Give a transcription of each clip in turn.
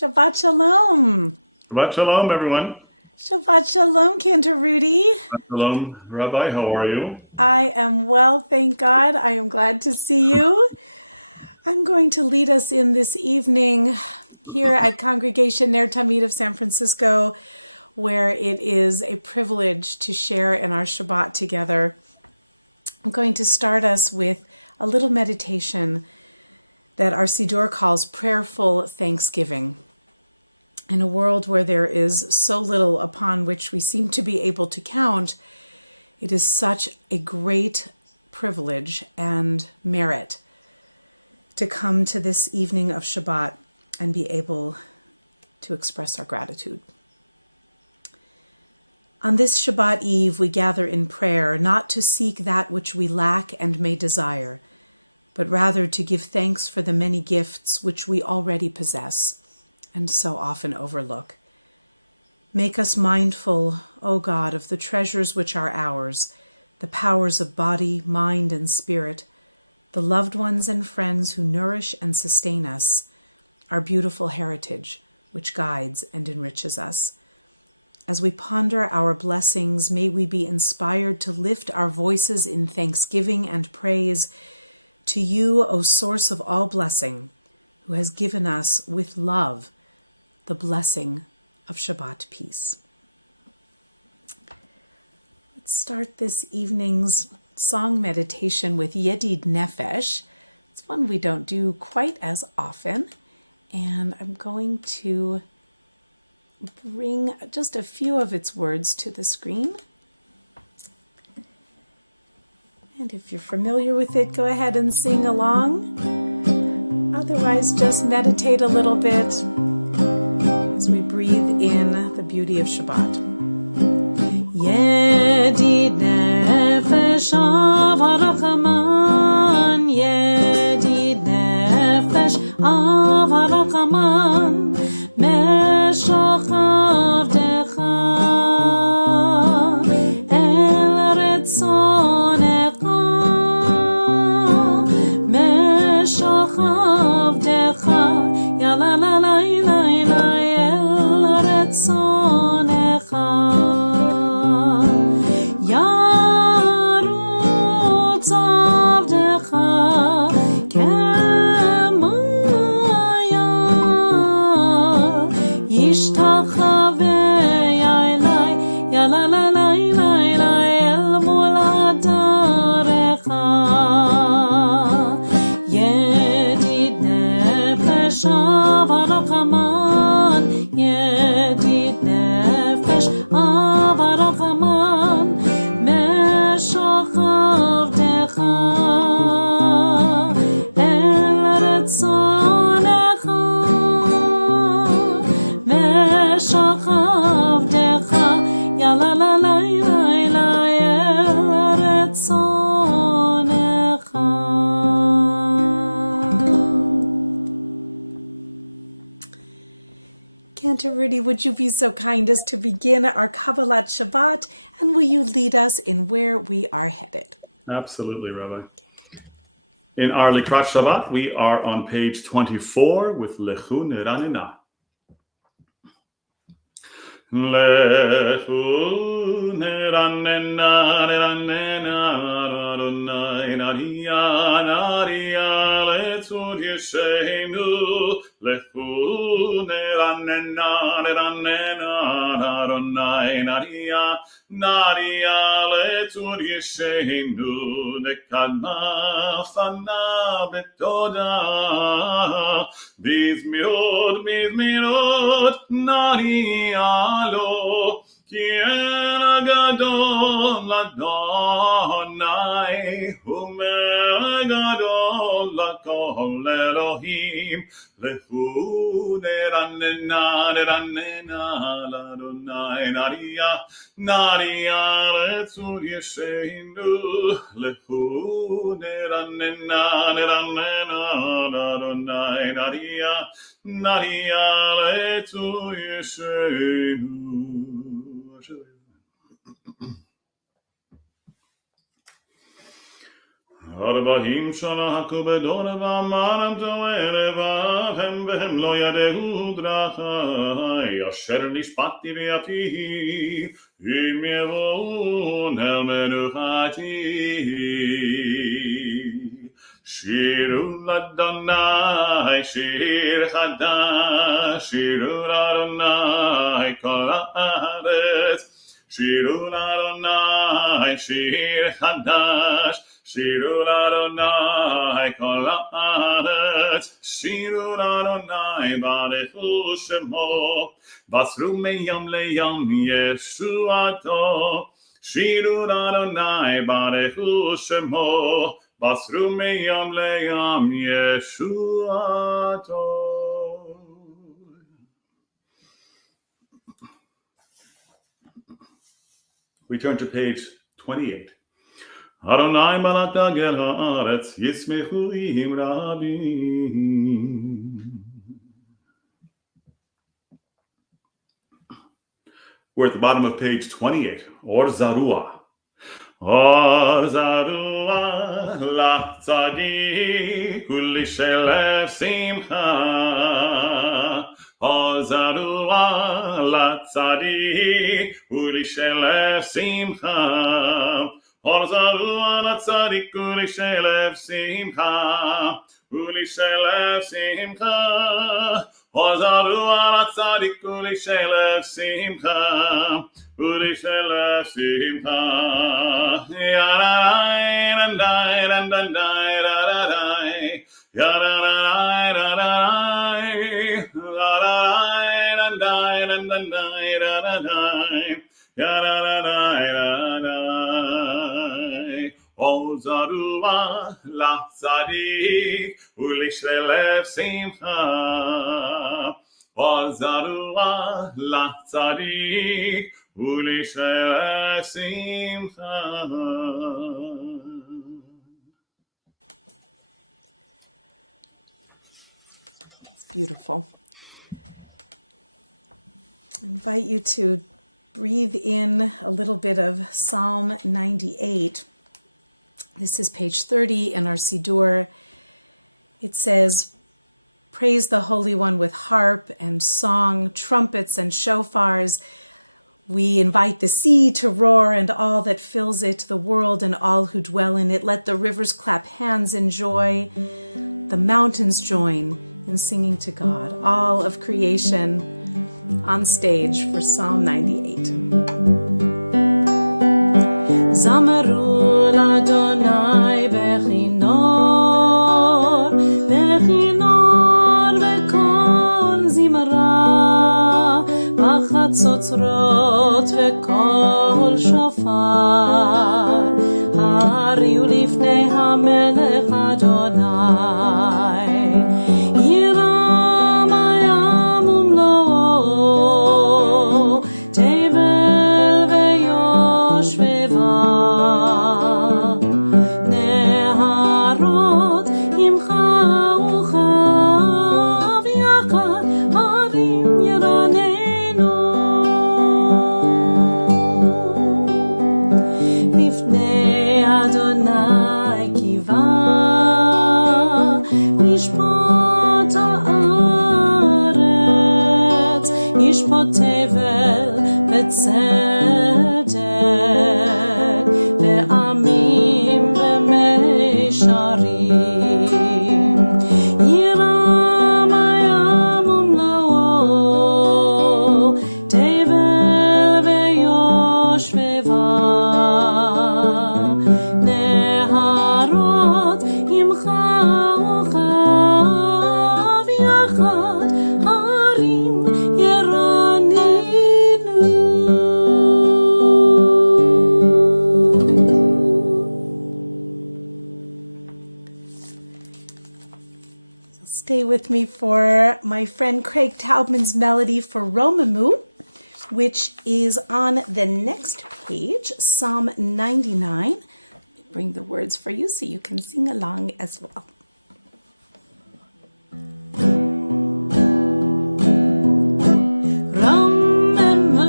Shabbat Shalom. Shabbat Shalom, everyone. Shabbat Shalom, Cantor Rudy. Shabbat Shalom, Rabbi. How are you? I am well, thank God. I am glad to see you. I'm going to lead us in this evening here at Congregation Ner Tamid of San Francisco, where it is a privilege to share in our Shabbat together. I'm going to start us with a little meditation that our Siddur calls prayerful thanksgiving. In a world where there is so little upon which we seem to be able to count, it is such a great privilege and merit to come to this evening of Shabbat and be able to express our gratitude. On this Shabbat Eve, we gather in prayer, not to seek that which we lack and may desire, but rather to give thanks for the many gifts which we already possess and so often overlook. Make us mindful, O God, of the treasures which are ours, the powers of body, mind, and spirit, the loved ones and friends who nourish and sustain us, our beautiful heritage which guides and enriches us. As we ponder our blessings, may we be inspired to lift our voices in thanksgiving and praise to you, O source of all blessing, who has given us with love the blessing of Shabbat peace. Let's start this evening's song meditation with Yedid Nefesh. It's one we don't do quite as often, and I'm going to bring just a few of its words to the screen. And if you're familiar with it, go ahead and sing along. Otherwise, just meditate a little bit as we breathe in the beauty of Shabbat. Yedid nefesh avarachaman, Yedid nefesh avarachaman, meshach avdecha el retzonecha, meshach avdecha ya la la la la la el retzonecha. Cantor Rudy, would you be so kind as to begin our Kabbalat Shabbat, and will you lead us in where we are headed? Absolutely, Rabbi. In our Likrat Shabbat, we are on page 24 with Lechu Neranena. Lechu Neranena, Neranena, Adonai, Nadia, Nadia, Letzud Yeshenu, Lechu Neranena, Neranena, Adonai, Nadia, Nadia, Letzud Yeshenu, Nekadma, Fana, Betoda, Bizmirot, Bizmirot, Nadia, Lo, Ki el gadol Adonai, Umer gadol lakol Elohim, Lechu neranena, neranena, l'Adonai, Nadia, Nadia, letzud Yeshenu, Lechu neranena, neranena, l'Adonai, Nadia, Nadia, letzud Yeshenu. 40 שנה הכו בדור ואמרם טועה לבבם והם לא ידעו דרכי אשר נשבעתי ביתי אם יבואו אל מנוחתי שירו לאדוני שיר חדש שירו לאדוני כל הארץ שירו לאדוני שיר חדש שירו לאדוני כל הארץ שירו לאדוני ברכו שמו בסרו מיום ליום ישועתו שירו לאדוני ברכו שמו בסרו מיום ליום ישועתו. We turn to page 28. Adonai malak dagel haaretz yismechu im rabim. We're at the bottom of page 28. Or zarua. Or zarua la tzadik uli shelev simcha. Or zarua la tzadik uli shelev simcha. Or zarua la tzadik uli shelev simcha. Uli shelev simcha. Or zarua la tzadik uli shelev simcha. Uli shelev simcha. Yadai dandai dandai dadai. Yadai dadai. Yadai dandai dandai dadai. Yadai dadai. O zarua la tzadik uli shelev simcha. O zarua la tzadik uli shelev simcha. It's beautiful. I invite you to breathe in a little bit of Psalm 98. This is page 30 in our Siddur. It says, praise the Holy One with harp and song, trumpets and shofars. We invite the sea to roar and all that fills it, the world and all who dwell in it. Let the rivers clap hands in joy. The mountains join in singing to God. All of creation on stage for Psalm 98. Zamaru l'Adonai bechinor, bechinor v'kol zimra, b'chatzotzrot v'kol shofar, hariu lifnei hamelech Adonai, yiram hayam umlo, tevel veyoshveva, neharot imcha uchav yachad, harim yiranenu, lifnei Adonai kiva, lishpot haaretz, yishpot tevel betzedek, ve'amim ve'meisharim, yiram hayam umlo, tevel ve'yoshveva, neharot imcha uchav yachad, harim yiranenu. Stay with me for my friend Craig Taubman's melody for Romamu, which is on the next page, Psalm 99. Let me bring the words for you so you can sing along as well. Romamu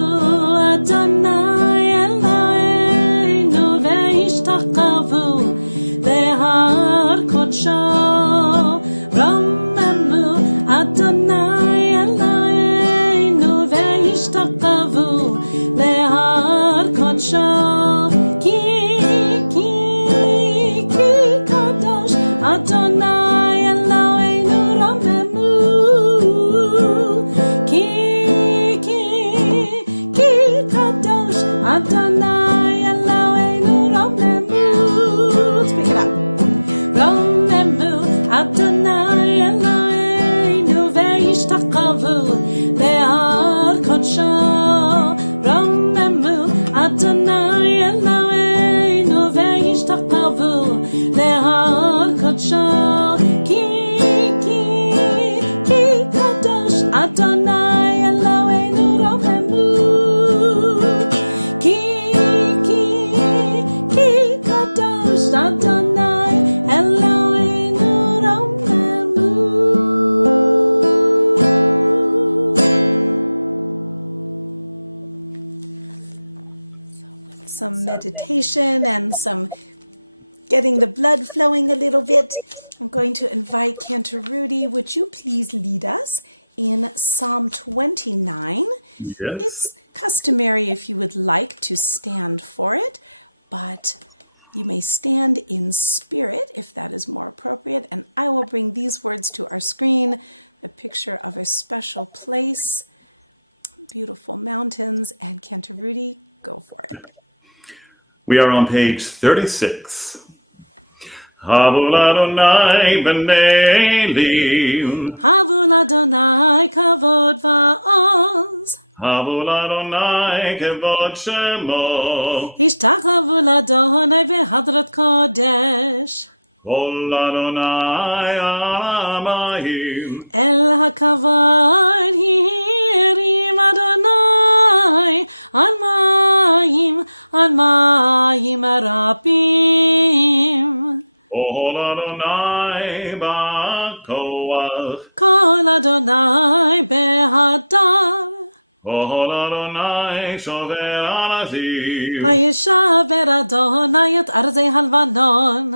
Adonai Eloheinu ve'ishtachkavu ve'ha קודשו, כי קדוש אדוני אלוהינו רוממו, כי קדוש אדוני אלוהינו רוממו. Speak it up. רוממו אדוני אלוהינו וישתחוו להר קודשו. רוממו אדוני אלוהינו וישתחוו להר קודשו, כי קדוש אדוני אלוהינו רוממו, כי קדוש אדוני אלוהינו רוממו. So with some meditation and some getting the blood flowing a little bit, I'm going to invite Cantor Rudy. Would you please lead us in Psalm 29? Yes. It's customary if you would like to stand for it, but you may stand in spirit if that is more appropriate. And I will bring these words to our screen, a picture of a special place, beautiful mountains, and Cantor Rudy, go for it. We are on page 36. Havul Adonai b'nei Elim. Havul Adonai kavod va'oz. Havul Adonai kevod shemo. Ishtachavu l'Adonai v'hadrat kodesh. Kol Adonai amayim. El hakavod hirim Adonai al mayim arabim. Kol Adonai ba'koach. Kol Adonai behadar. Kol Adonai shover anaziv. Vayishaver Adonai et arzei halvanon.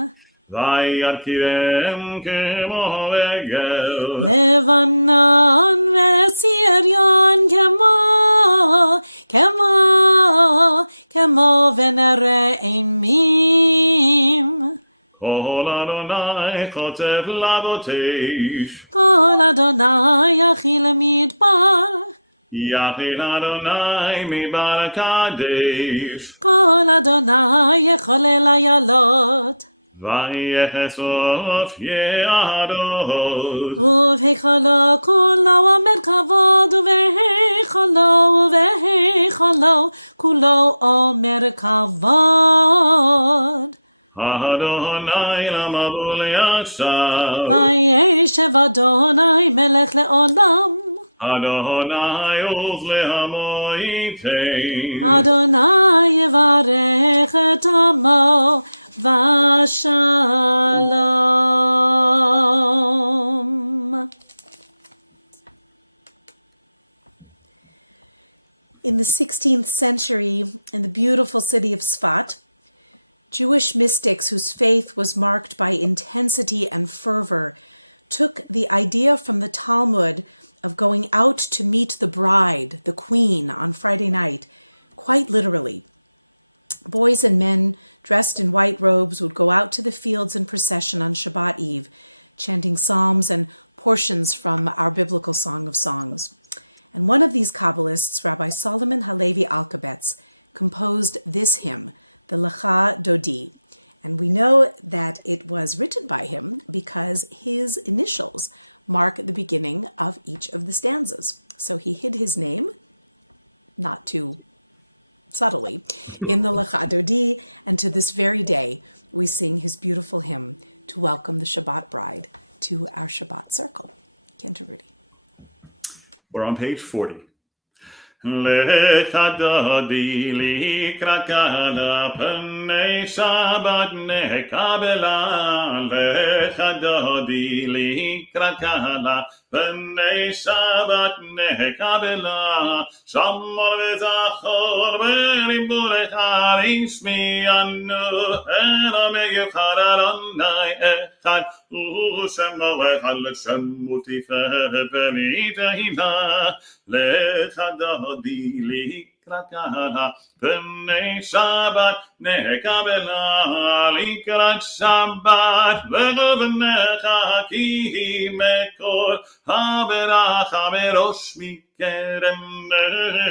Vayarkirem kemo vegel. Levanon ve'Sirion kemo v'nere'imim. Kol Adonai chotev labotesh. Kol Adonai yachil midbar. Yachil Adonai mibar kadesh. Kol Adonai yecholel ayalot. Vayechesof ye'adot. ובהיכלו כולו אומר כבוד, ובהיכלו כולו אומר כבוד. Adonai lamavul yashav. וישב אדוני מלך לעולם. Adonai uz le'amo yitein. אדוני יברך את עמו ושלום. In the 16th century, in the beautiful city of Sfat, Jewish mystics whose faith was marked by intensity and fervor took the idea from the Talmud of going out to meet the bride, the queen, on Friday night, quite literally. Boys and men dressed in white robes would go out to the fields in procession on Shabbat Eve, chanting psalms and portions from our biblical Song of Songs. And one of these Kabbalists, Rabbi Solomon Halevi Alkabetz, composed this hymn, the Lecha Dodi. And we know that it was written by him because his initials mark the beginning of each of the stanzas. So he hid his name, not too subtly, in the Lecha Dodi, and to this very day we sing his beautiful hymn to welcome the Shabbat bride to our Shabbat circle. Cantor Rudy. We're on page 40. Lecha Dodi likrat kala pnei Shabbat nekabela. Lecha Dodi likrat kala pnei Shabbat nekabela. Shamor v'zachor v'rimbulecha rishmi anu ela meyuchar Adonai אחד ושם אחד לשם ותפארת ותהילה לך דודי לקראת קהלה פני שבת נקבלה לקראת שבת ובבניך כי מכל הברכה מראש מקרם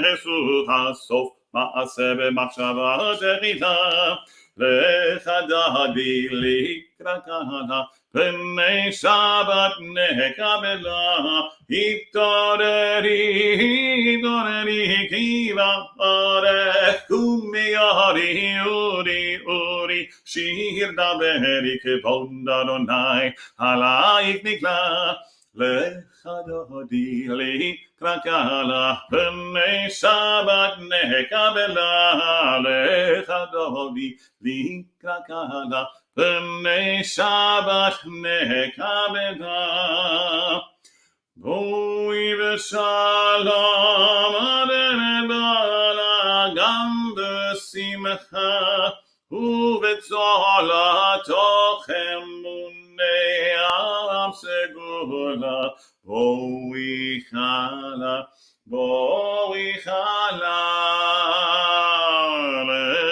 נשוא הסוף מעשה במחשבה תחילה לך דודי לקראת קהלה פני שבת נקבלה התעוררי כי בארך קומי אורי שיר דברי כבוד אדוני עלייך נגלה לך דודי לקראת קהלה פני שבת נקבלה לך דודי לקראת קהלה פני שבת נקבלה בואי בשלום אדמה גם בשמחה ובצהלתך אמוני עם סגולה בואי חלה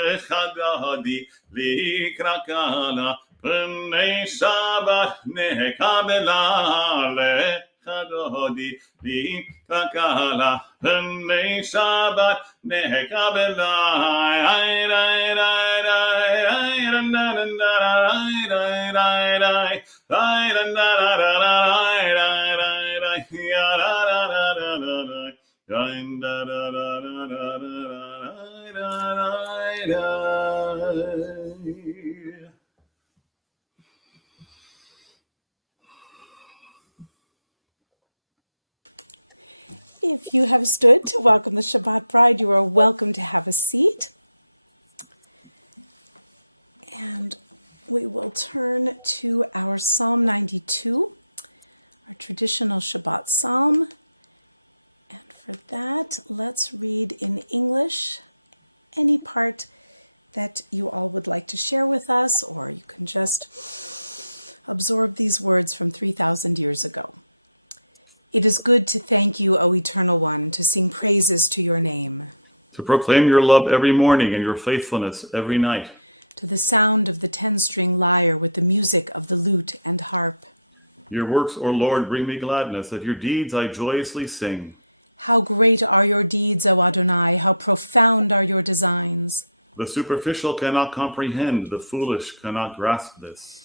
לך דודי לקראת קהלה פני שבת נקבלה לך דודי לקראת קהלה פני שבת נקבלה If you have stood to welcome the Shabbat bride, you are welcome to have a seat. And we will turn to our Psalm 92, our traditional Shabbat psalm. And for that, let's read in English any part that you all would like to share with us, or you can just absorb these words from 3,000 years ago. It is good to thank you, O Eternal One, to sing praises to your name. To proclaim your love every morning and your faithfulness every night. To the sound of the 10-string lyre with the music of the lute and harp. Your works, O Lord, bring me gladness. Of your deeds I joyously sing. How great are your deeds, O Adonai! How profound are your designs! The superficial cannot comprehend. The foolish cannot grasp this.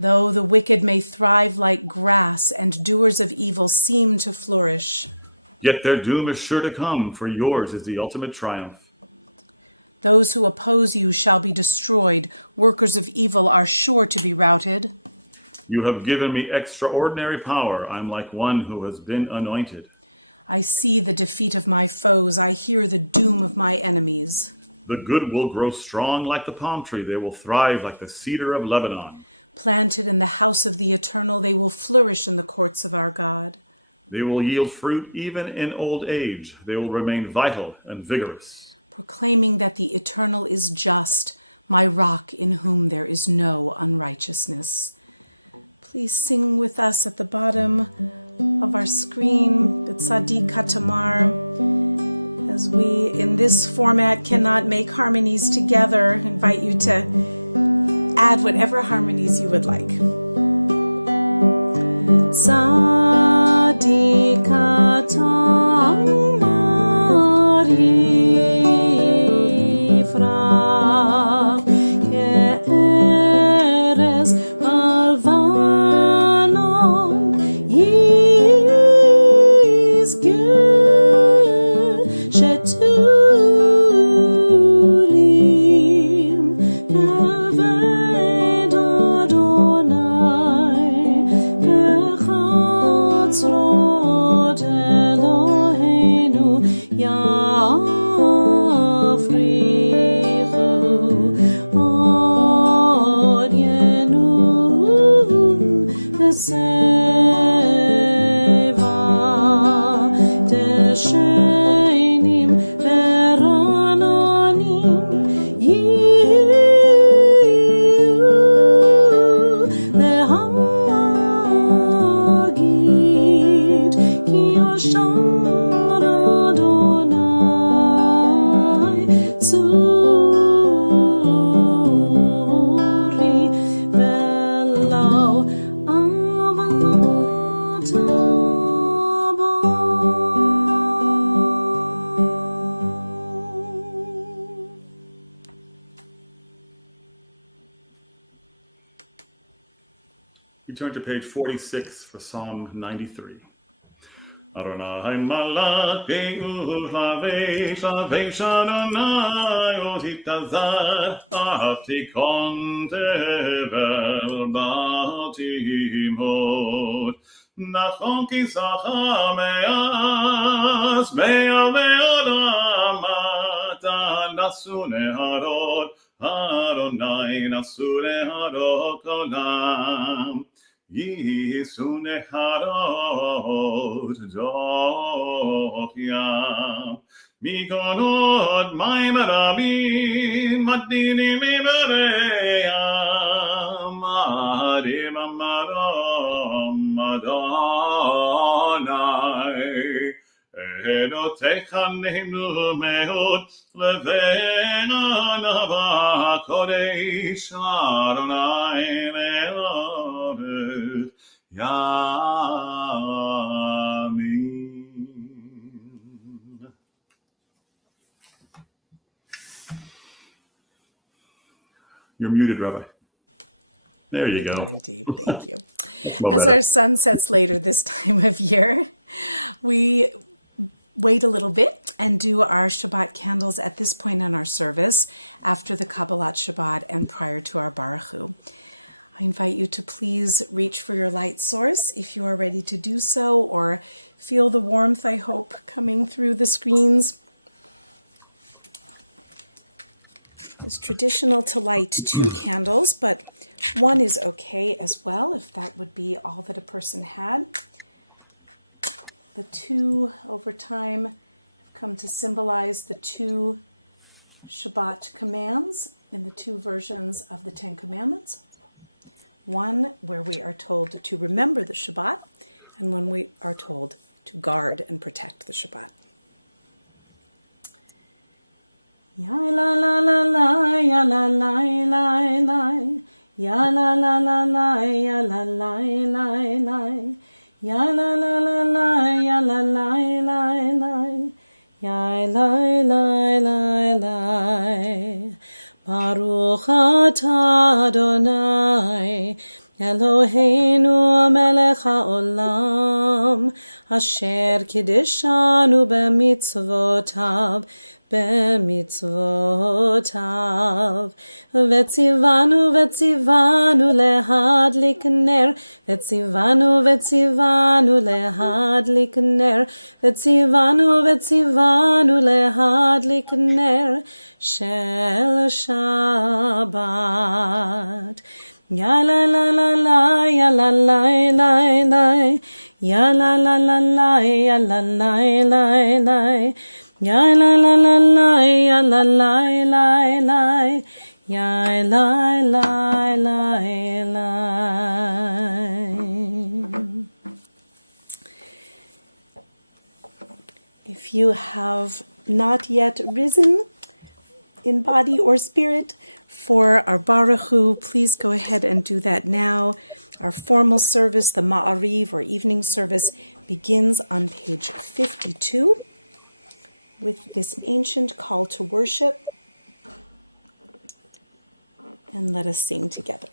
Though the wicked may thrive like grass and doers of evil seem to flourish, yet their doom is sure to come, for yours is the ultimate triumph. Those who oppose you shall be destroyed. Workers of evil are sure to be routed. You have given me extraordinary power. I'm like one who has been anointed. I see the defeat of my foes. I hear the doom of my enemies. The good will grow strong like the palm tree. They will thrive like the cedar of Lebanon. Planted in the house of the Eternal, they will flourish in the courts of our God. They will yield fruit even in old age. They will remain vital and vigorous. Proclaiming that the Eternal is just, my rock in whom there is no unrighteousness. Please sing with us at the bottom of our screen, the Tzadik Katamar. As we, in this format, cannot make harmonies together, invite you to add whatever harmonies you would like. Tzadik Katamar yifrach ke'erez malvanon yizgeh shetulim kaved Adonai bechatzrot Eloheinu You turn to page 46 for Psalm 93. Adonai malak be'ul lavesh lavesh Adonai otitazar aptikon tevel batimod nachon ki zachar me'as me'al me'olam ata nasu neharot Adonai nasu neharot olam Yisu necharot doch yam Mikonot mayim rabim Madinim ibereyam Adim amarom Adonai Elotecha nimnu meod Leven anava kodesh Adonai meod Yamin. You're muted, Rabbi. There you go. Indeed, thank you. As our sun sets later this time of year, we wait a little bit and do our Shabbat candles at this point in our service after the Kabbalat Shabbat and prior to our Baruch Hu. I invite you to please reach for your light source if you are ready to do so, or feel the warmth, I hope, coming through the screens. It's traditional to light 2 candles, but 1 is okay as well, if that would be all that a person had. The 2 over time have come to symbolize the 2 Shabbat commands in the 2 versions of the 10 Commandments. 1 where we are told to remember the Shabbat, and 1 we are told to guard and protect the Shabbat. Ya la la la la, ya la la la la, ya la la la la, ya la la la la, ya la la la la, ya la la la la, ya la la la la. Baruch atah Adonai, Eloheinu melech haolam, asher kiddushanu b'mitzvotav, b'mitzvotav. Vetzivanu lehadlik ner, vetzivanu lehadlik ner, vetzivanu lehadlik ner, shel Shabbat. Ya la la la la, ya la la la la, ya la la la la, ya la la la la, ya la la la la, ya la la la la, ya la la la la. If you have not yet risen in body or spirit for our Baruch Hu, please go ahead and do that now. Our formal service, the Ma'ariv or evening service, begins on page 52 with this ancient call to worship. And let us sing together.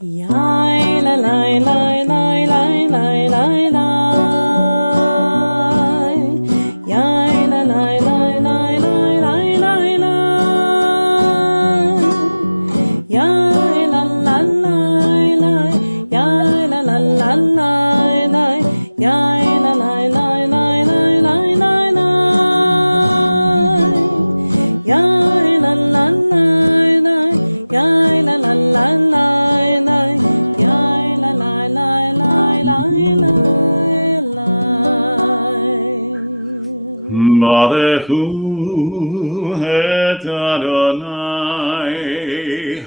Ya la la la la la la la la. Baruchu et Adonai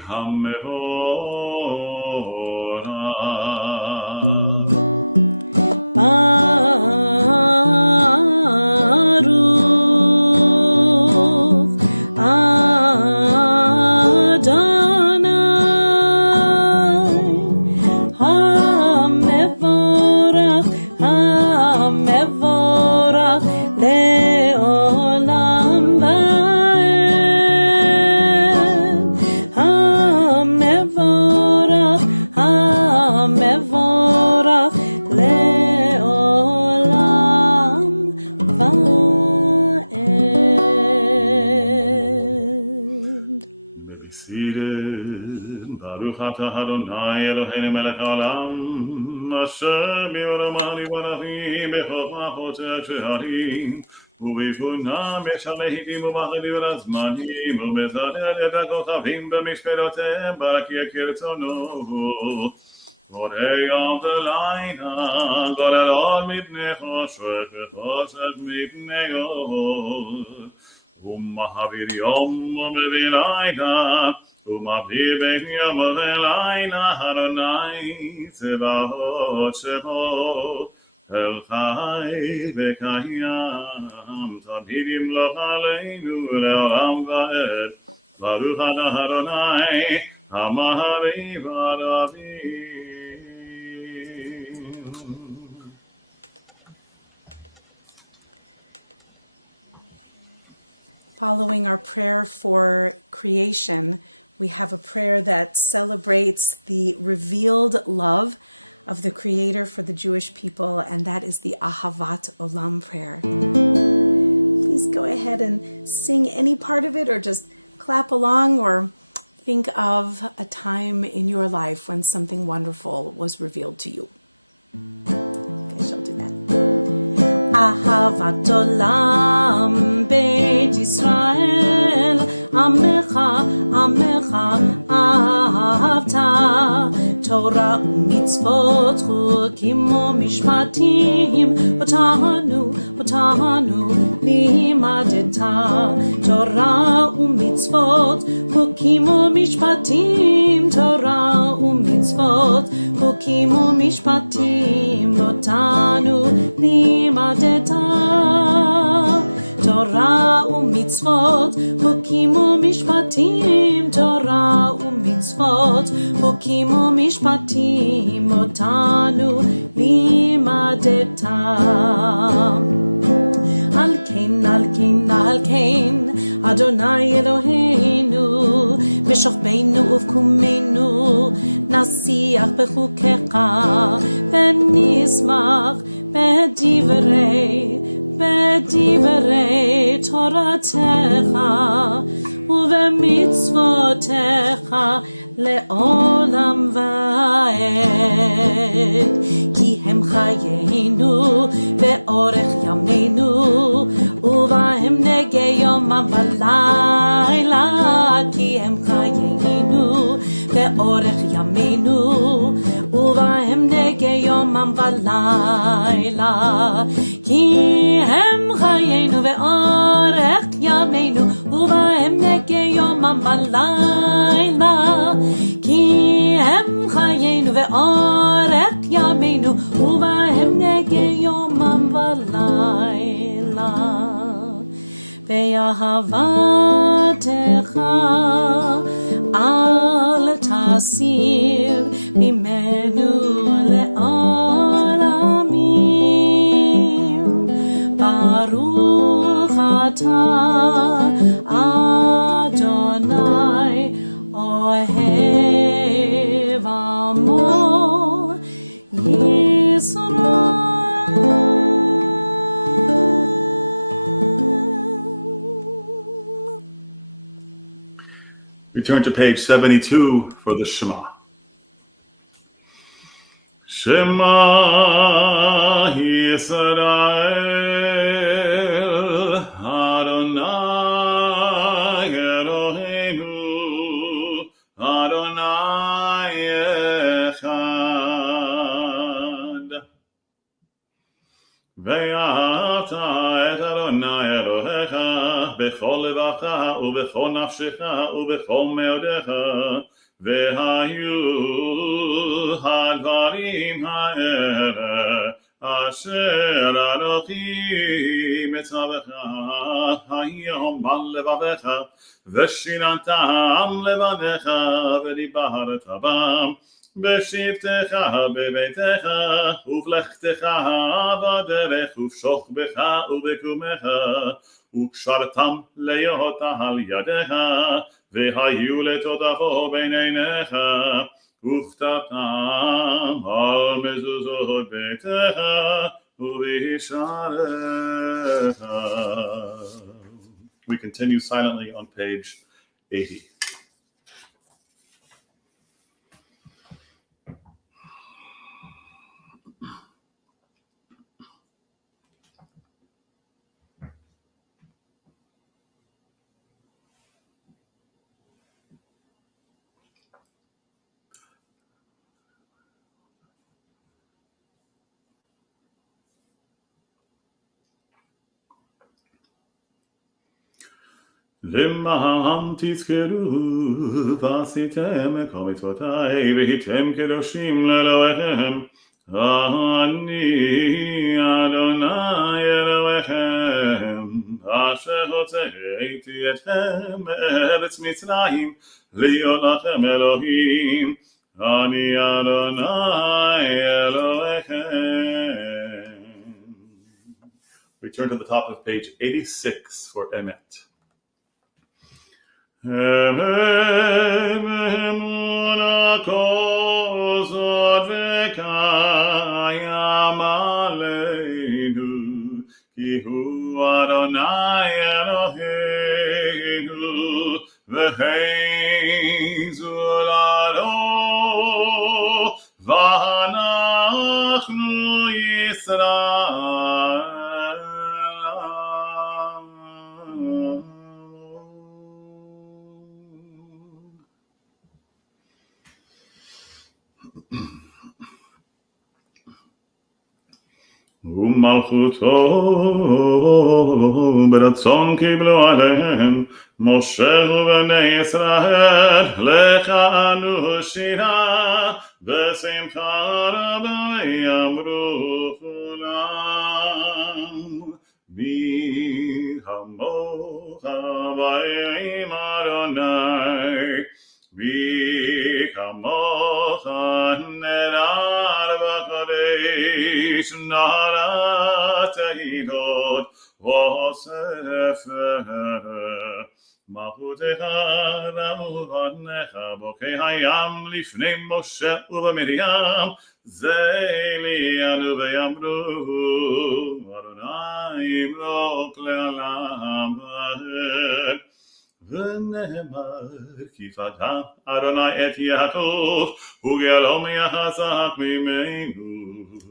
HaMevorach. Le'olam ברוך אתה אדוני אלוהינו מלך העולם אשר ביעולמנו ברבים בחוכמה פוצע שערים ובתבונה משלהים ומחליטים ולזמנים ובזרע את הכוכבים במשפטותיהם ברקיע כרצונו בורא יום ולילה גולל אור מפני חושך וחושך מפני אור ומעביר יום ומביא לילה ומעביר בין יום ולילה אדוני צבאות שמו אל חי וקיים תמיד ימלוך עלינו לעולם ועד ברוך אתה אדוני המעריב ערבים. Following our prayer for creation, we have a prayer that celebrates the revealed love of the Creator for the Jewish people, and that is the Ahavat Olam prayer. Please go ahead and sing any part of it, or just clap along, or think of a time in your life when something wonderful was revealed to you. Okay, she'll do that. Ahavat Olam Beit Yisrael Amecha Ahavta Torah u'mitzvot chukim u'mishpatim Otanu limadeta Torah u'mitzvot chukim u'mishpatim Torah u'mitzvot chukim u'mishpatim Otanu limadeta Torah u'mitzvot chukim u'mishpatim Torah u'mitzvot chukim u'mishpatim Otanu limadeta Al kein Adonai Eloheinu B'shochbeinu uvkumenu Nasiach bechukecha V'nismach b'divrei Toratecha ובמצוותיך לעולם ועד כי הם חיינו ואורך ימינו ובהם נגע יומם ולילה כי הם חיינו ואורך ימינו ובהם נגע יומם ולילה כי הם חיינו ואורך ימינו ובהם נגע יומם ולילה כי הם חיינו ואורך ימינו ובהם נגע יומם ולילה באהבתך אל תסיר ממנו לעולמים ברוך אתה אדוני אוהב עמו ישראל. We turn to page 72 for the Shema. Shema Yisrael Adonai Eloheinu Adonai Echad Ve'ahavta et Adonai Elohecha bechol levacha ubechol nafshecha ubechol meodecha ve'hayu hadvarim ha'ele asher anochi mitzavecha hayom al levavecha ve'shinantam levanecha ve'dibarta bam בשבתך בביתך ובלכתך בדרך ובשוכבך ובקומך וקשרתם להיות על ידיך והיו לטוטפו בין עיניך וכתבתם על מזוזות ביתך ובשעריך. We continue silently on page 80. למען תזכרו ועשיתם כל מצוותיי והייתם קדושים לאלוהיכם אני אדוני אלוהיכם אשר הוצאתי אתכם מארץ מצרים להיות לכם אלוהים אני אדוני אלוהיכם. We turn to the top of page 86 for Emet. אמונה כל זאת וקיים עלינו כי הוא אדוני אלוהינו והי זולתו ואנחנו ישראל ומלכותו ברצון קיבלו עליהם משה ובני ישראל לכנו שירה בשמחה רבה יאמרו כולם מי כמוך באלוהים אדוני מי כמוך נראה בקודש נערת תהילות וספר מלכותך ואבונך בוקי הים לפני משה ובמרים זה לינו ויאמרו אדוני ימלוך לעולם ועד ונאמר כי פדה אדוני את יעקב וגאלו מהחזק ממנו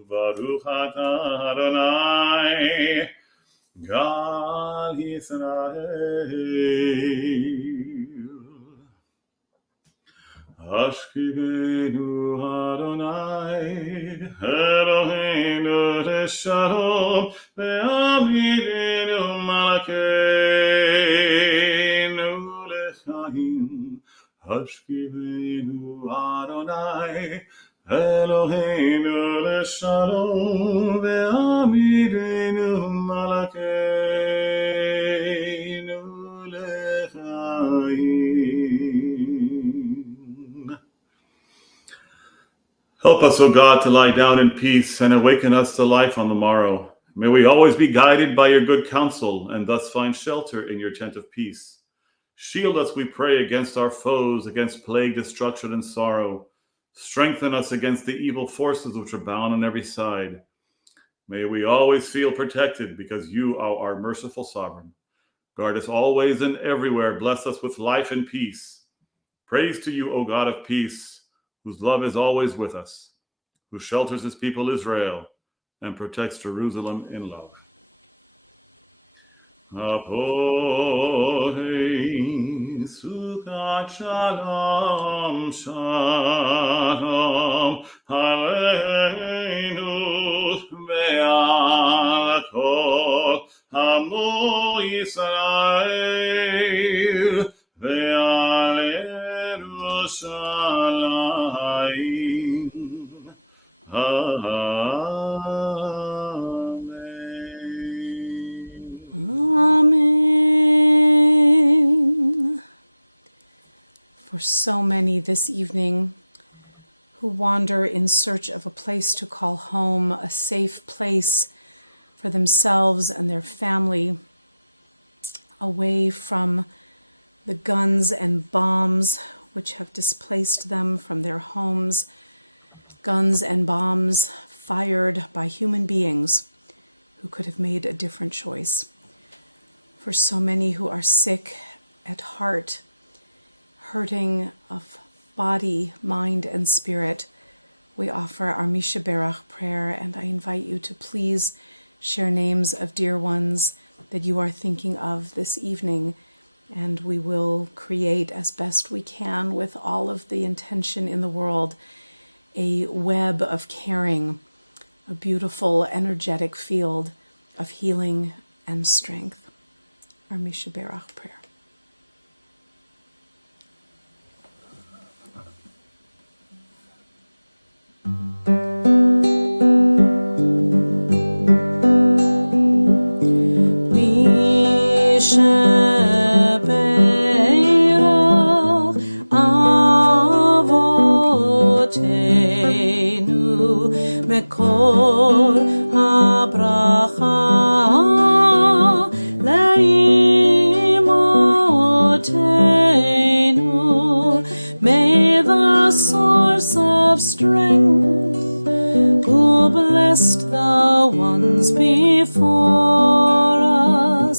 ברוך אתה אדוני גל ישראל השכיבנו אדוני אלוהינו לשלום ועמידנו מלכנו לחיים השכיבנו אדוני אלוהינו לשלום ועמידנו מלכנו לחיים. Help us, O God, to lie down in peace and awaken us to life on the morrow. May we always be guided by your good counsel and thus find shelter in your tent of peace. Shield us, we pray, against our foes, against plague, destruction, and sorrow. Strengthen us against the evil forces which are bound on every side. May we always feel protected because you are our merciful sovereign. Guard us always and everywhere. Bless us with life and peace. Praise to you, O God of peace, whose love is always with us, who shelters his people Israel and protects Jerusalem in love. Apoi sukat shalom shalom aleinu ve'al kol amo Yisrael ve'al Yerushalayim. Amen. For so many this evening who wander in search of a place to call home, a safe place for themselves and their family, away from the guns and bombs which have displaced them from their homes, guns and bombs fired by human beings who could have made a different choice. For so many who are sick at heart, hurting of body, mind, and spirit, we offer our Misha Berach prayer, and I invite you to please share names of dear ones that you are thinking of this evening, and we will create as best we can with all of the intention in the world a web of caring, a beautiful, energetic field of healing and strength. Our Misha Berach prayer. מקור הברכה לאמותינו. May the source of strength who blessed the ones before us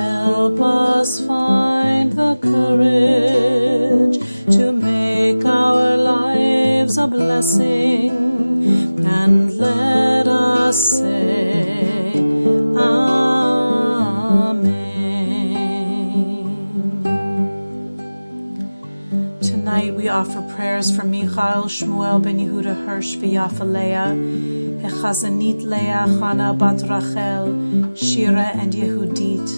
help us find the courage to make our lives a blessing. And let us say, Amen. Tonight we offer prayers for Michael, Shmuel ben Yehuda Hirsch, V'Yafa Leah, Hechazanit Leah, Chana bat Rachel, Shira and Yehudit,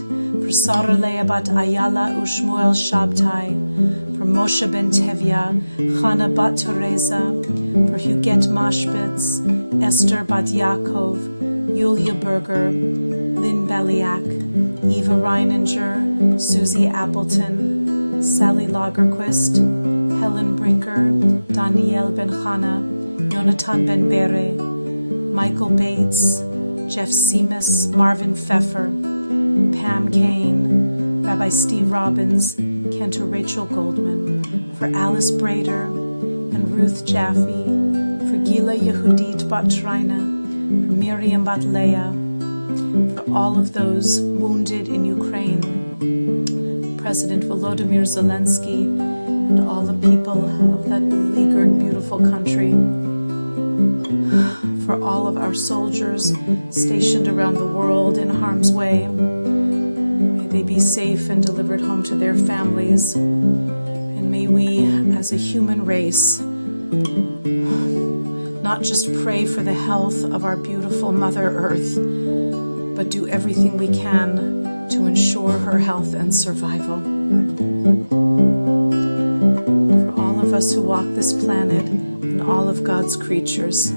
for Sarah Leah bat Ayala, Ushmuel Shabtai, for Moshe ben Tevya, Chana bat Teresa, for Huguette Mashbitz, Esther bat Yaakov, Yulia Berger, Lynn Beliak, Eva Reininger, Susie Appleton, Sally Lagerquist, Helen Brinker, Danielle ben Chana, Yonatan ben Bere, Michael Bates, Jeff Seamus, Marvin Pfeffer, Pam Kane, Rabbi Steve Robbins, Cantor Rachel Goldman, for Alice Brader and Ruth Jaffe, for Gila Yehudit bat Trina, for Miriam bat Leah, for all of those wounded in Ukraine, President Volodymyr Zelensky, and all the people of that beleaguered, beautiful country, for all of our soldiers stationed around the world in harm's way. May they be safe and delivered home to their families. And may we, as a human race, not just pray for the health of our beautiful Mother Earth, but do everything we can to ensure her health and survival. For all of us who walk this planet and all of God's creatures,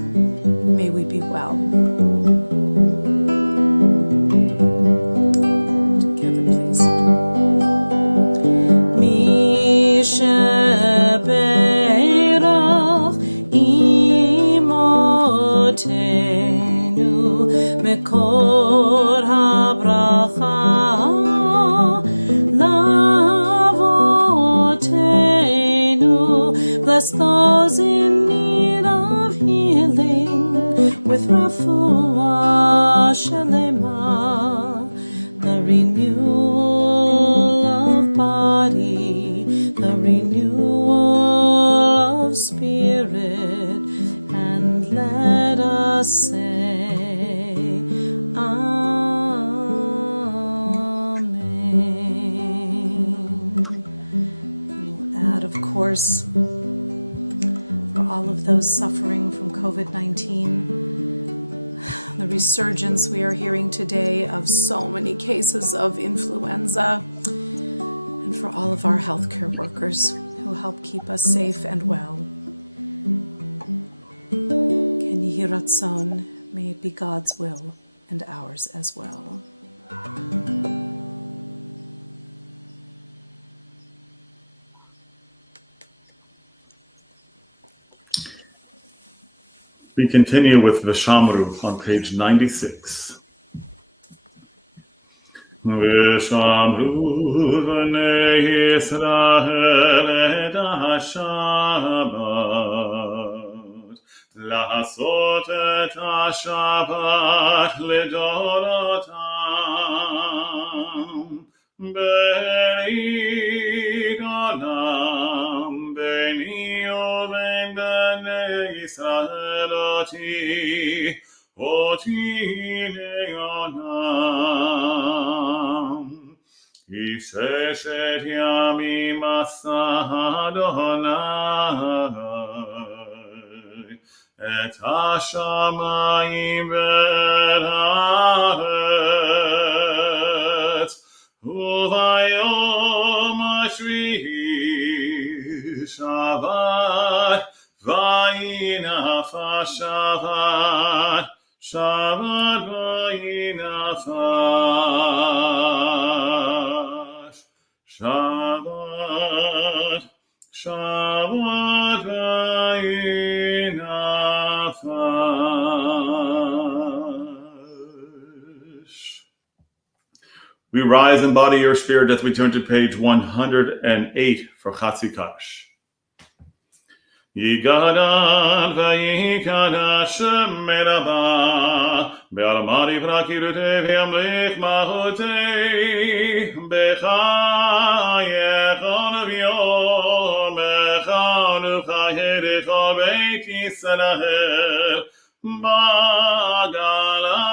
may we be well. Together, please. Mi sheberach imotenu mekor habracha lavotenu. Bless those in need of healing with refuah shalema, the renewal of body, the renewal of spirit, and let us say, Amen. We'll add, of course, for all of those suffering from COVID-19, the resurgence we are hearing today of so many cases of influenza, and for all of our healthcare workers who help keep us safe and well. Ken Yehi Ratzon, may it be God's will and ours as well. We continue with Vishamru on page 96. Vishamru v'nei Yisrael et ha-Shabbat, la'asot et ha-Shabbat lidorotam, b'nei olam, b'nei uven b'nei Yisrael oti le'olam. Isheshet yamim asa Adonai et hashamayim v'haaretz uvayom hashvi'i Shabbat vayinafa Shabbat, Shabbat vayinafa. Shabbat, Shabbat v'inafash. We rise and embody your spirit as we turn to page 108 for Chatzikash. Yigadan v'yikadash merabah be'alamadi v'nakirute v'yamlich mahutei b'chayechon v'yom b'chanu chayedechol beit Yisrael bagala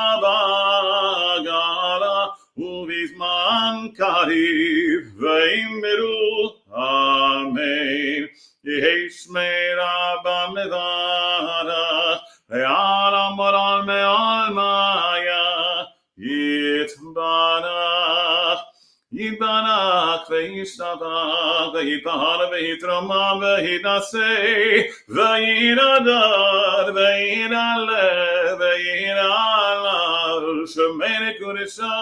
ובזמן קריב ואמרו אמן. יהי שמירה במדברה ועל המורל מעל מיה יתברך וישתבח ויתפאר ויתרומם ויתנשא וירדד וירעלה וירעלה שמי קודשה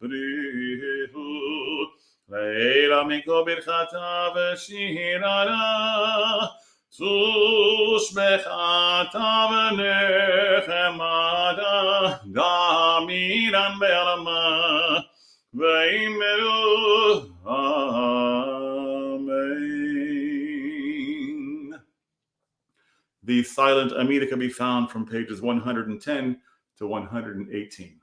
בריאות לילה מכל ברכתה ושירתה ושמחתה ונחמתה גם אילן בעלמה ואמרו amen. The silent Amida can be found from pages 110 to 118.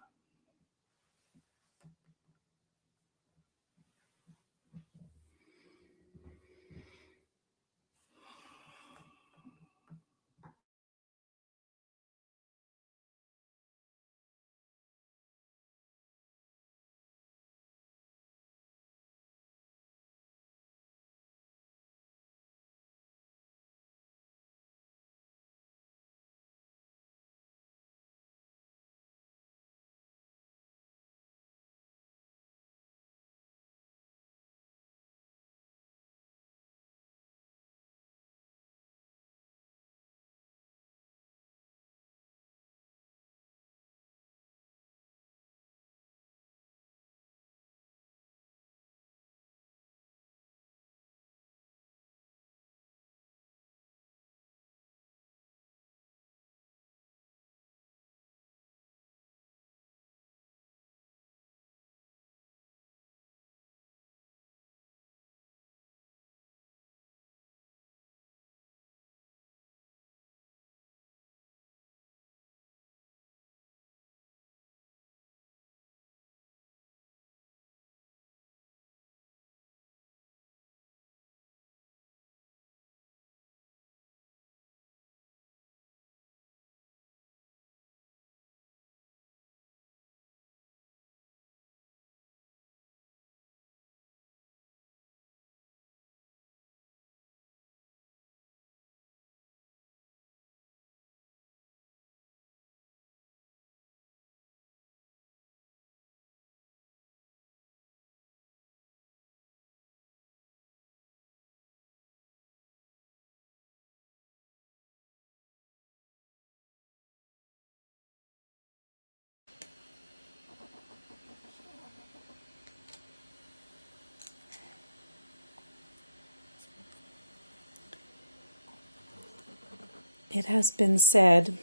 It has been said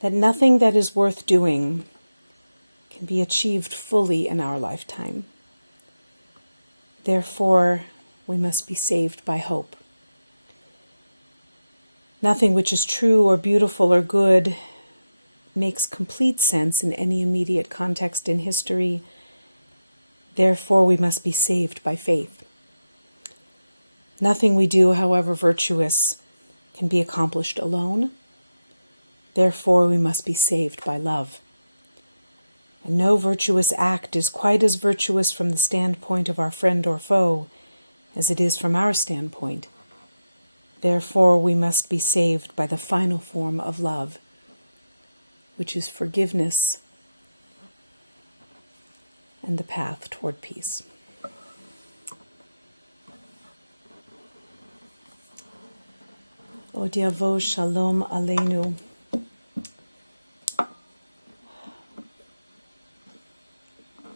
that nothing that is worth doing can be achieved fully in our lifetime. Therefore, we must be saved by hope. Nothing which is true or beautiful or good makes complete sense in any immediate context in history. Therefore, we must be saved by faith. Nothing we do, however virtuous, can be accomplished alone. Therefore, we must be saved by love. And no virtuous act is quite as virtuous from the standpoint of our friend or foe as it is from our standpoint. Therefore, we must be saved by the final form of love, which is forgiveness and the path toward peace. Od yavo shalom aleinu.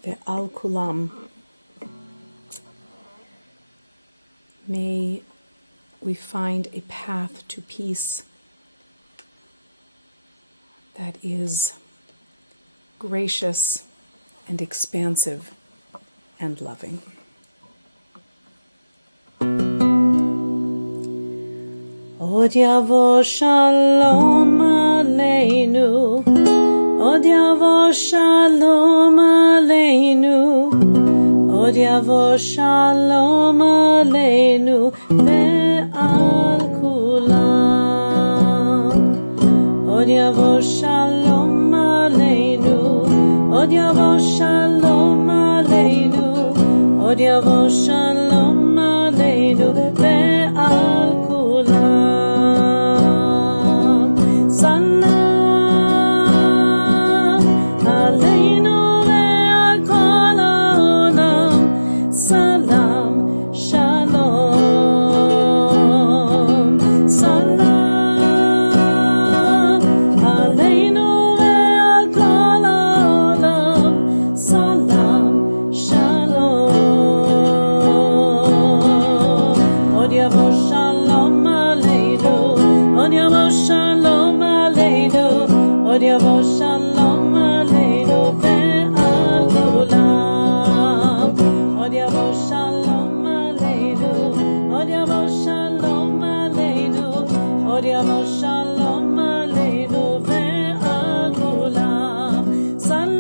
Ve'al kulam. May we find a path to peace that is gracious and expansive and loving. Od yavo shalom aleinu, od yavo shalom aleinu, od yavo shalom aleinu ve'al kulam. Od yavo shalom aleinu, od yavo shalom aleinu, od yavo shalom aleinu ve'al kulam. Od yavo shalom aleinu ve'al kulam. Od yavo shalom aleinu. Od yavo shalom aleinu. Od yavo shalom aleinu ve'al kulam. Salam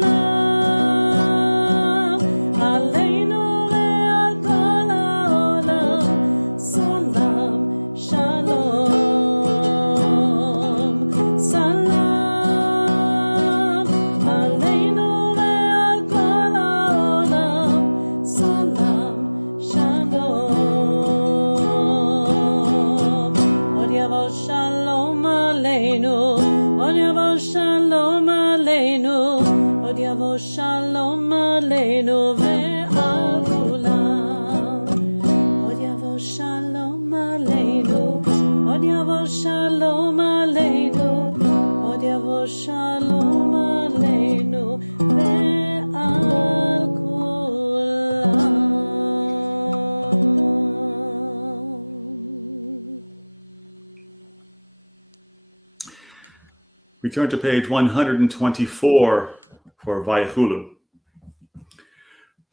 aleinu ve'al kol ha'olam. Salam shalom. Salam. Od yavo shalom aleinu ve'al kulam. Od yavo shalom aleinu. Od yavo shalom aleinu. Od yavo shalom aleinu ve'al kulam. We turn to page 124 for Vayechulu.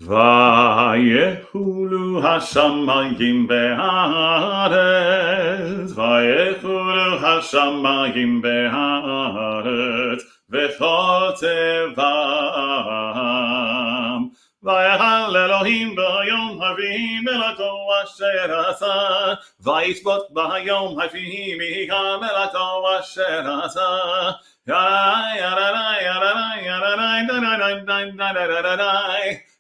Vayechulu hashamayim be'aretz, Vayechulu hashamayim be'aretz, v'chol tevam. Vayechal Elohim b'yom havihi melato asher asa, Vayisbot b'yom havihi micha melato asher asa. Yarai, yarai, yarai, yarai, yarai, yarai,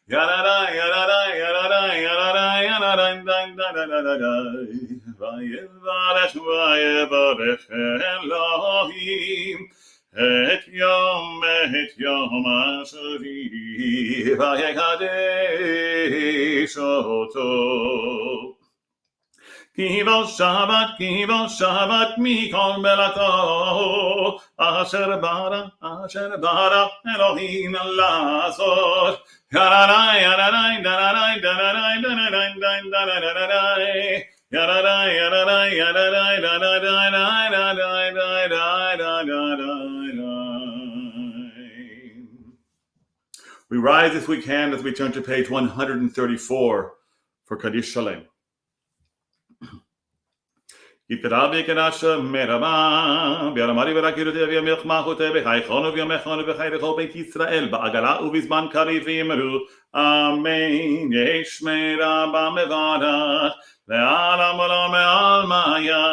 yarai, yarai, yarai, Vayevarech, vayevarech Elohim et yom asheri vayekadesh oto. Kivo Shabbat, mikol melato, asher bara Elohim lasot. Yararai, yararai, yararai, yararai, yararai, yararai, yararai, yararai, yararai. We rise if we can as we turn to page 134 for Kaddish Shalem. Yikra v'yikra meraba v'yaramari v'rakiruti v'yamich machote v'chaychonu v'yamechonu v'chayrechol beit Yisrael ba'agala u'vizman kariv v'yimru Amen. Yesh meraba mevarach ve'alam olam me'al maya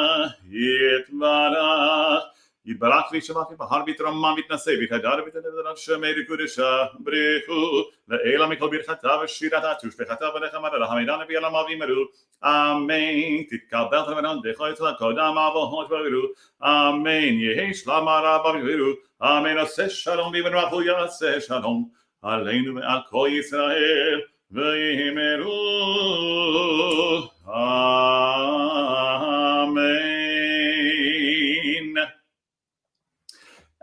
yitvarach Yitbarach v'yishavach v'har v'yitramam v'yitnaseh v'yitadar v'yitadar shemei v'kudesha b'rechu ve'ela mikol birchata v'shirata tushbechata v'nechamara l'hamidan v'yalam v'yimeru Amen. Titkabel t'venon dechoy tzlakodam avohot v'yiru Amen. Yehesh lamara v'yiru Amen. Aseh shalom v'yivrachu yaseh shalom Aleinu ve'al kol Yisrael v'yimeru Amen.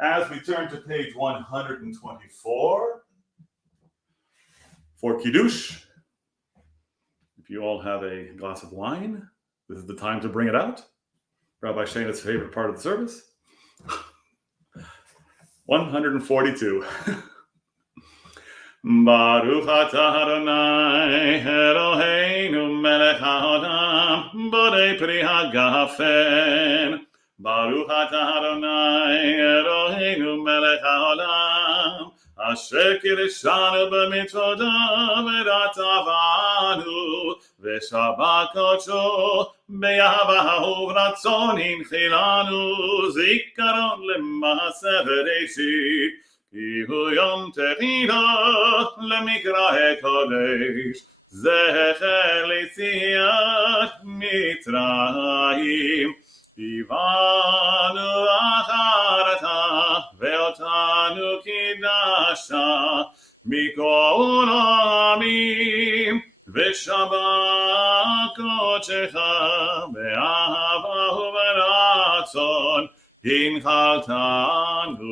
As we turn to page 124 for Kiddush, if you all have a glass of wine, this is the time to bring it out. Rabbi Shana's favorite part of the service. 142. Baruch atah Adonai Eloheinu melech haolam borei pri hagafen. Baruch atah Adonai Eloheinu melech haolam asher kirishanu b'mitzvotav v'ratavanu v'shabbat kodsho b'yahavahu v'ratzon hinchilanu zikaron l'maaser bereshit כי הוא יום תחילה למקרא קודש, זכר ליציאת מצרים. הבנו אחרתה ואותנו קידשת מכל העמים, ושבת קודשך באהבה וברצון הנחלתנו.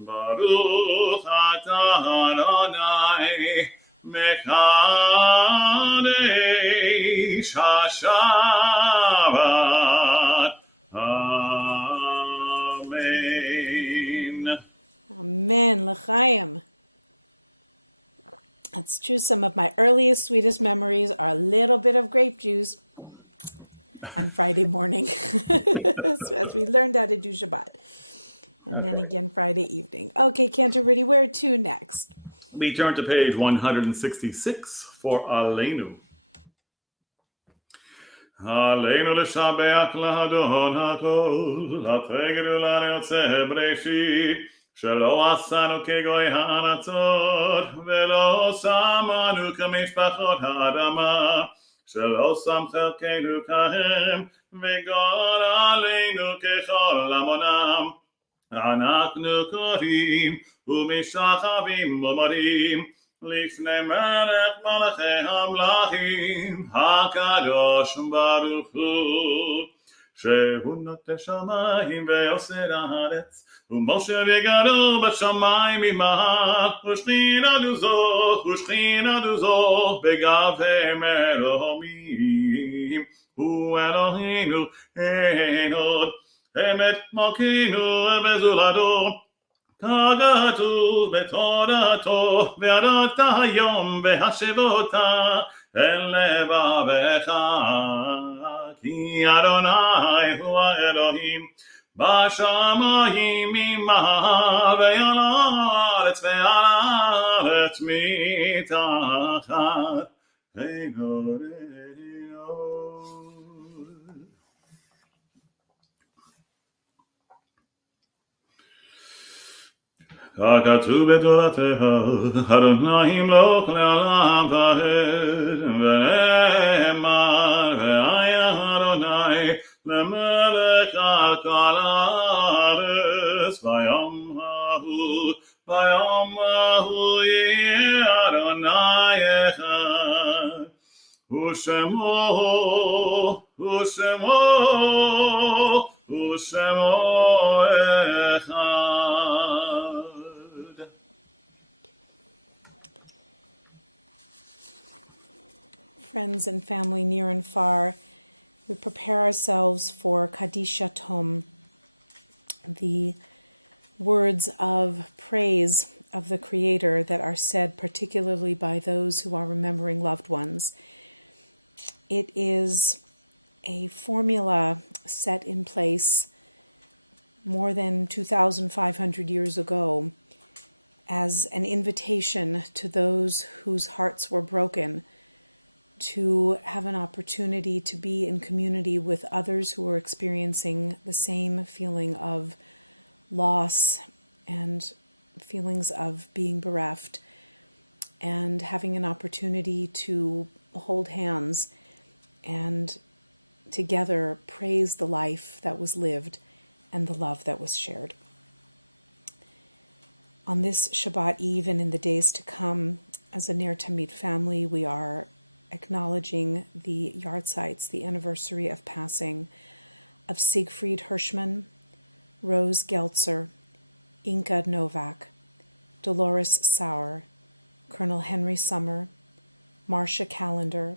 Baruch atah Adonai mekadesh HaShabbat. Amen. Amen. L'chaim. That's true. Some of my earliest, sweetest memories are a little bit of grape juice on Friday morning as we learned how to do Shabbat. And then again Friday evening. Okay, Cantor, Rudy, where to next? We turn to page 166 for Aleinu. Aleinu l'shabeach l'Adon hakol, l'tregedu l'yotze breshit, shelo asanu kegoy ha'anatzot, velo samanu k'mishpachot ha'adama, shelo sam chelkenu kahem, v'gor aleinu kechol amonam. אנחנו קוראים ומשתחווים ומודים לפני מלך מלכי המלכים הקדוש ברוך הוא שהוא נוטה שמיים ויוסר הארץ ומשה וגרו בשמיים ממעל ושכינה דוזו בגבי מרומים הוא אלוהינו אין עוד אמת מלכנו וזולתו ככתוב בתורתו וידעת היום והשבותה אל לבבך כי אדוני הוא האלוהים בשמיים ממעל ועל הארץ מתחת ככתוב בתורתך, אדוני ימלוך לעולם ועד, ונאמר, והיה אדוני למלך על כל הארץ, ביום ההוא יהיה אדוני אחד, ושמו אחד. Friends and family near and far, we prepare ourselves for Kadisha Tom, the words of praise of the Creator that are said particularly by those who are remembering loved ones. It is a formula set in place more than 2,500 years ago as an invitation to those whose hearts were broken to have an opportunity to be in community with others who are experiencing the same feeling of loss and feelings of being bereft, and having an opportunity to hold hands and together praise the life that was lived and the love that was shared. On this Shabbat Eve and in the days to come, as a Ner Tamid family, we are acknowledging the yahrzeits, the anniversary of passing of Siegfried Hirschman, Rose Geltzer, Inka Novak, Dolores Sauer, Colonel Henry Summer, Marcia Callender,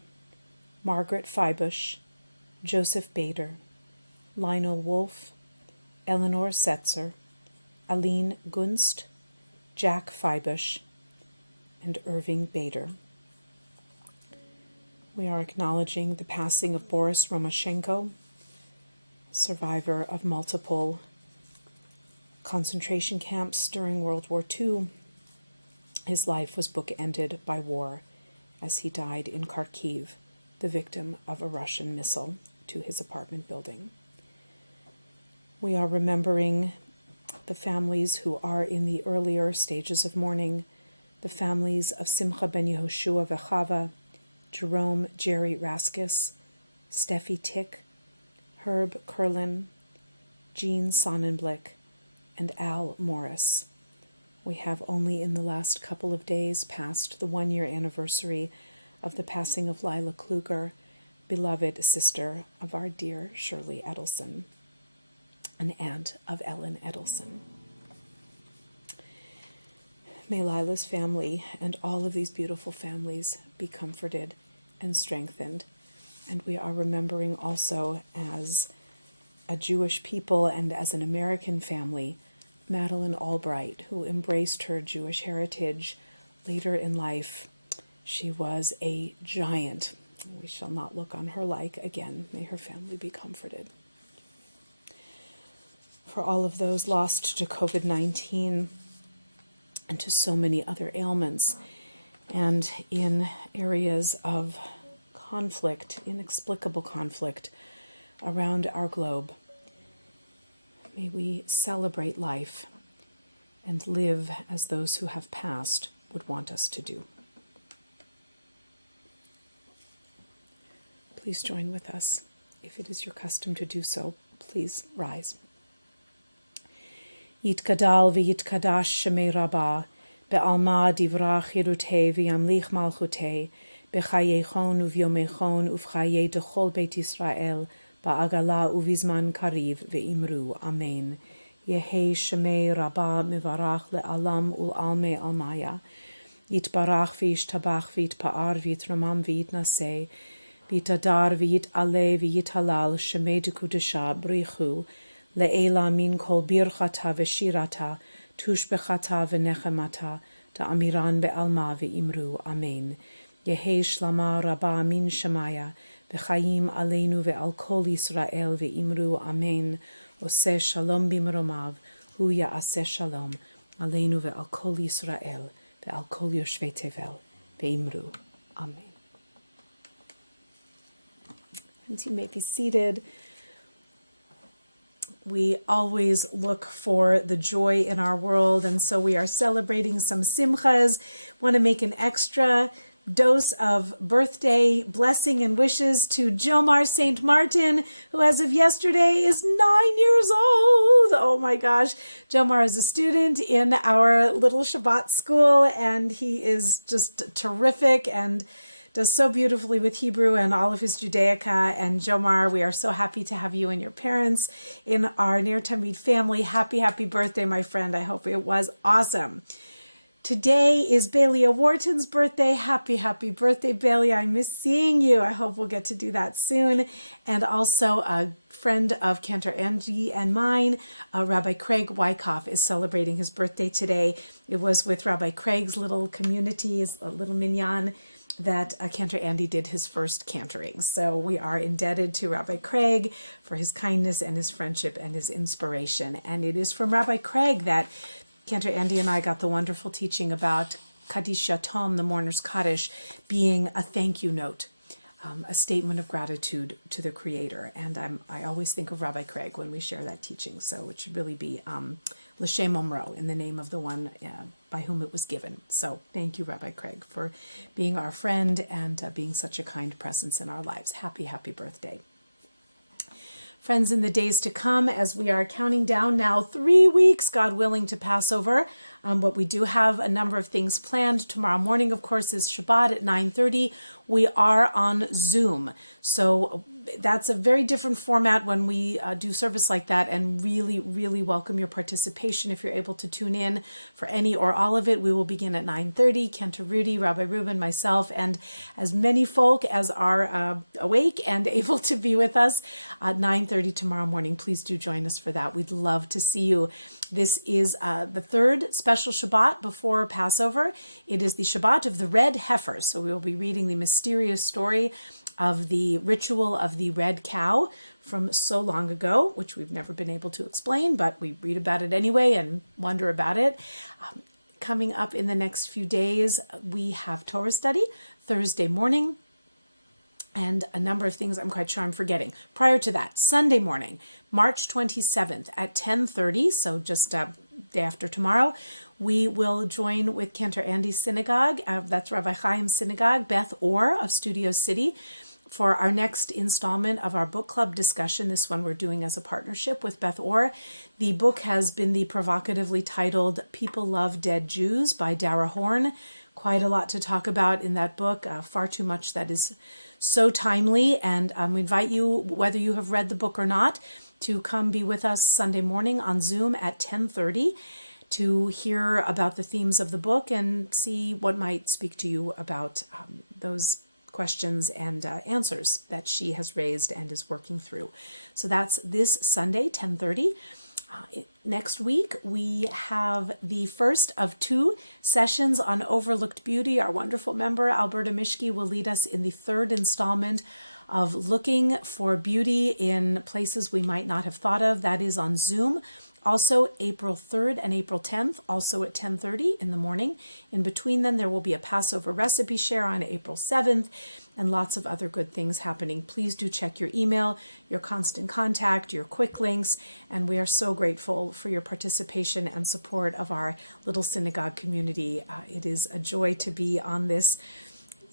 Margaret Feibush, Joseph Bader, Lionel Wolfe, Eleanor Setzer, Aline Gunst, Jack Feibush, and Irving Bader. We are acknowledging the passing of Boris Romashenko, survivor of multiple concentration camps during World War II. His life was bookended by war as he died in Kharkiv, the victim of a Russian missile to his apartment building. We are remembering the families who are in the earlier stages of mourning, the families of Simcha ben Yehoshua Vechava, Jerome Jerry Raskus, Steffi Tick, Herb Kurlin, Jean Sonnenblick, and Al Morris. We have only in the last couple of days passed the 1-year anniversary of the passing of Lila Kluger, beloved sister of our dear Shirley Edelson, an aunt of Ellen Edelson. May Lila's family and all of these beautiful families be comforted and strengthened. And we are remembering also, as a Jewish people and as an American family, Madeleine Albright, who embraced her Jewish heritage later in life. She was a giant. We shall not look on her like again. May her family be comforted. For all of those lost to COVID-19 and to so many other ailments, and in areas of conflict, inexplicable conflict around our globe, may we celebrate life and live as those who have passed would want us to do. Please join with us. If it is your custom to do so, please rise. Yitkadal v'yitkadash shemei Rabbah, be'alma divra chirutei v'yamlich malchutei, b'chayechon uvyomechon uv'chayei dechol Beit Yisrael, ba'agala uvizman kariv ve'imru. Amen. Yehei shemei Rabbah mivarach le'alam ul'almei almaya. Yitbarach v'yishtabach v'yitpa'ar v'yitramam v'yitnaseh, v'yitadar v'yit'aleh v'yithalal shemei dekudesha brichu, le'ela min kol birchata v'shirata, tushbechata v'nechemata, da'amiran be'alma ve'imru. Amen. Yehei shlama Rabbah min shemaya, v'chayim aleinu ve'al kol Yisrael ve'imru. Amen. Oseh shalom bimromav, hu ya'aseh shalom, aleinu ve'al kol Yisrael, ve'al kol yoshvei tevel, ve'imru. Amen. And you may be seated. We always look for the joy in our world, and so we are celebrating some simchas. Want to make an extra dose of birthday blessing and wishes to Jomar St. Martin, who as of yesterday is 9 years old. Oh my gosh. Jomar is a student in our little Shabbat school, and he is just terrific and does so beautifully with Hebrew and all of his Judaica. And Jomar, we are so happy to have you and your parents in our Ner Tamid family. Happy, happy birthday, my friend. I hope it was awesome. Today is Belia Wharton's birthday. Happy, happy birthday, Belia. I miss seeing you. I hope we'll get to do that soon. And also a friend of Cantor Angie and mine, Rabbi Craig Wyckoff, is celebrating his birthday today. It was with Rabbi Craig's little community, his little minyan, that Cantor Andy did his first cantoring. So we are indebted to Rabbi Craig for his kindness and his friendship and his inspiration. And it is from Rabbi Craig that Cantor Andy and I got the wonderful teaching about Kaddish Yatom, the mourner's Kaddish, being a thank you note, a statement of gratitude to the Creator. And I always think of Rabbi Craig when we share that teaching. So it should really be L'Shem Omro, in the name of the one by whom it was given. So thank you, Rabbi Craig, for being our friend and being such a kind presence in our lives. Happy, happy birthday. Friends, in the days to come, as we are counting down now 3 weeks, God willing, to Passover, but we do have a number of things planned. Tomorrow morning, of course, is Shabbat at 9:30. We are on Zoom. So that's a very different format when we do service like that, and really, really welcome your participation. If you're able to tune in for any or all of it, we will begin at 9:30. Cantor Rudy, Rabbi Reuben, myself, and as many folk as are awake and able to be with us at 9:30 tomorrow morning. Please do join us for that. We'd love to see you. This is the third special Shabbat before Passover. It is the Shabbat of the red heifer. So we will be reading the mysterious story of the ritual of the red cow from so long ago, which we've never been able to explain, but we read about it anyway and wonder about it. Coming up in the next few days, we have Torah study Thursday morning, and a number of things I'm quite sure I'm forgetting. Prior to that, Sunday morning, March 27th at 10:30, so just day after tomorrow, we will join with Cantor Andy's synagogue, that's Rabbi Chaim's synagogue, Beth Or of Studio City, for our next installment of our book club discussion. This one we're doing as a partnership with Beth Or. The book has been the provocatively titled People Love Dead Jews by Dara Horn. Quite a lot to talk about in that book, far too much that is so timely, and we invite you, whether you have read the book or not, to come be with us Sunday morning on Zoom at 10:30 to hear about the themes of the book and see what might speak to you about those questions and answers that she has raised and is working through. So that's this Sunday, 10:30. Next week, we have the first of two sessions on overlooked beauty. Our wonderful member, Alberta Mishki, will lead us in the third installment of looking for beauty in places we might not have thought of. That is on Zoom. Also, April 3rd and April 10th, also at 10:30 in the morning. In between them, there will be a Passover recipe share on April 7th, and lots of other good things happening. Please do check your email, your constant contact, your quick links, and we are so grateful for your participation and support of our little synagogue community. It is a joy to be on this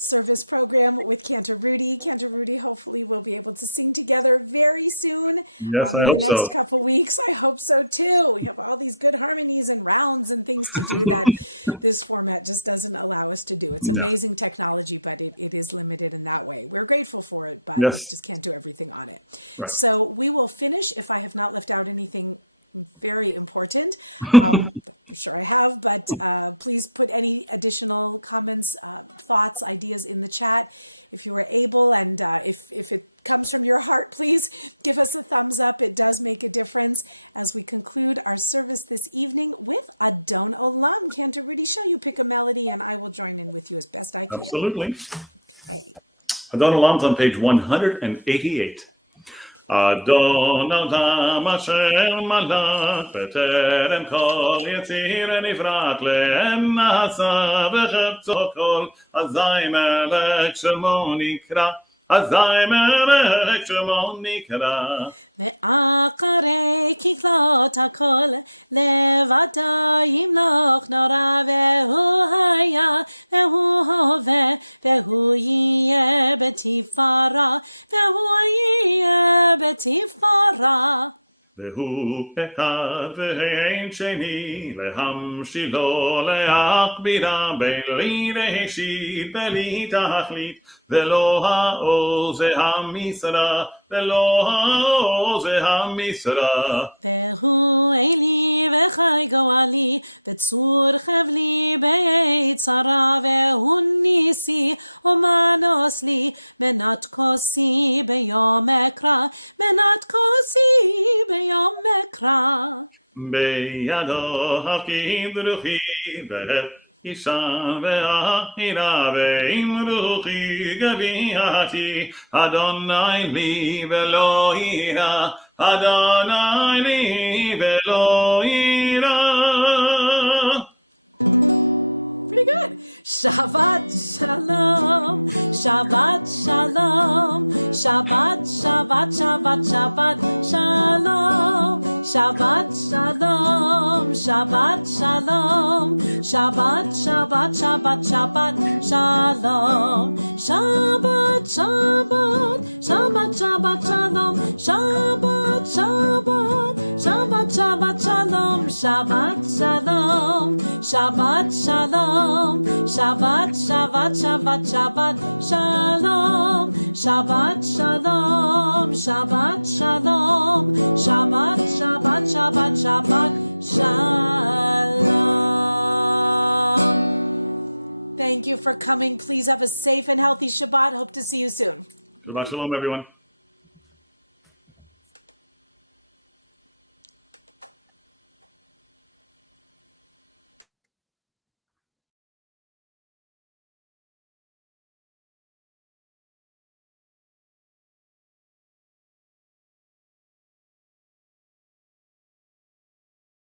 service program with Cantor Rudy. Cantor Rudy, hopefully we'll be able to sing together very soon. Yes, I in hope the next so. couple weeks. I hope so too. We have all these good harmonies and rounds and things to do that this format just doesn't allow us to do. It's amazing technology, but it is limited in that way. We're grateful for it, but we just can't do everything on it. Right. So we will finish, if I have not left out anything very important. I'm sure I have, but please put any additional comments, thoughts, ideas in the chat if you are able. And if it comes from your heart, please give us a thumbs up. It does make a difference as we conclude our service this evening with Adon Olam. Cantor Rudy, shall you pick a melody and I will join in with you as best I can. Absolutely. Okay. Adon Olam's on page 188. Adon Olam Asher Malach B'terem Kol Yetzir Nivrat Le'en Nasa V'chepto Kol Azai Melech Shemo Nikra Azai Melech Shemo Nikra ואחרי ככלות הכל לבדו ימלוך נורא והוא היה והוא הווה והוא יהיה בתפארה והוא יהיה בתפארה והוא אחד ואין שני להמשילו להכבירה בלי ראשית בלי תכלית ולא העוז המשרה ולא העוז המשרה והוא אלי וחי גואלי וצור חבלי בעת צרה והוא ניסי ומנוס לי מנת כוסי ביום אקרא מנת כוסי ביום אקרא בידו הפקיד רוחי אישה ואחירה ועם רוחי גביעתי אדוני לי ולא יירא אדוני לי ולא יירא. Pretty good. Shabbat shalom, Shabbat shalom, Shabbat, Shabbat, Shabbat, Shabbat shalom, Shabbat shalom, Shabbat shalom, Shabbat, Shabbat, Shabbat, Shabbat shalom, Shabbat, Shabbat, Shabbat, Shabbat shalom, Shabbat, Shabbat, Shabbat, Shabbat shalom, Shabbat shalom, Shabbat shalom, Shabbat, Shabbat, Shabbat, Shabbat shalom, Shabbat shalom, Shabbat shalom, Shabbat, Shabbat, Shabbat, Shabbat shalom. Thank you for coming. Please have a safe and healthy Shabbat. Hope to see you soon. Shabbat shalom, everyone.